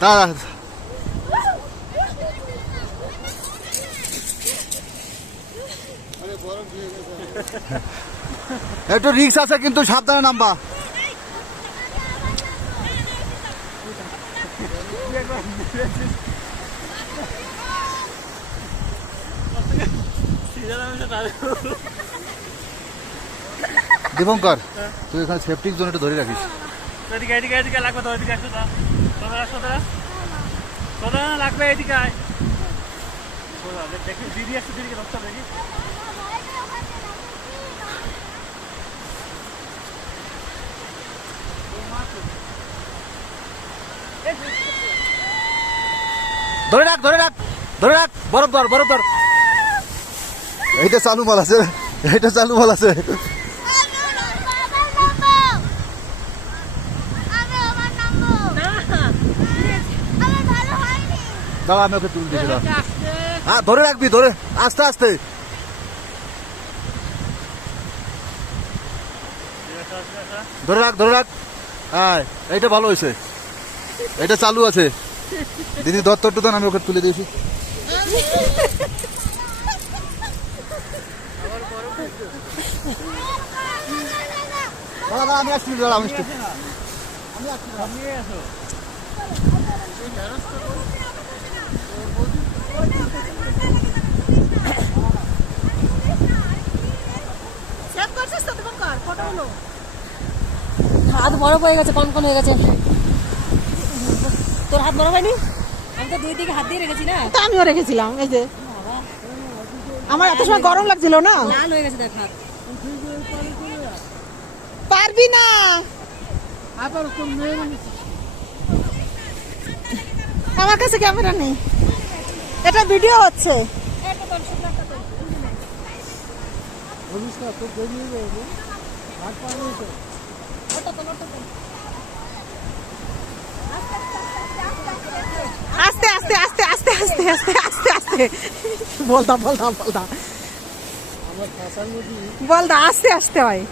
দাদা একটু রিক্স আছে কিন্তু সাবধানে নামবা। দীপঙ্কর তুই এখানে সেফটির জন্য একটু ধরে রাখিস। লাগবে এদিকে দিদি আসছে, দিদিকে ধরতে দেখি। ধরে রাখ ধরে রাখ ধরে রাখ, বরফ ধর বরফ ধর। এইটা চালু মাল আছে, এইটা চালু মাল আছে। দাঁড়া আমি ওকে তুলে দিয়েছিলাম। হ্যাঁ ধরে রাখবি, ধরে আস্তে আস্তে। ধরে রাখ ধরে রাখ। হ্যাঁ এইটা ভালো হয়েছে, এটা চালু আছে। দিদি দত্তরটু দেন, আমি ওকে তুলে দিয়েছি। আমি আসছি, আমি আসছি। হাত বরফ হয়ে গেছে, কনকন হয়ে গেছে। তোর হাত বরফ হয়নি? আমি তো দুই দিকে হাত দিয়ে রেখেছি না। তো আমিও রেখেছিলাম। এই যে আমার এত সময় গরম লাগছিল না। লাল হয়ে গেছে দেখ হাত। পারবি না। আমার কাছে ক্যামেরা নেই, এটা ভিডিও হচ্ছে। আস্তে আস্তে আস্তে আস্তে আস্তে আস্তে আস্তে আস্তে বলদা বলদা বলদা বলদা আস্তে আস্তে হয়।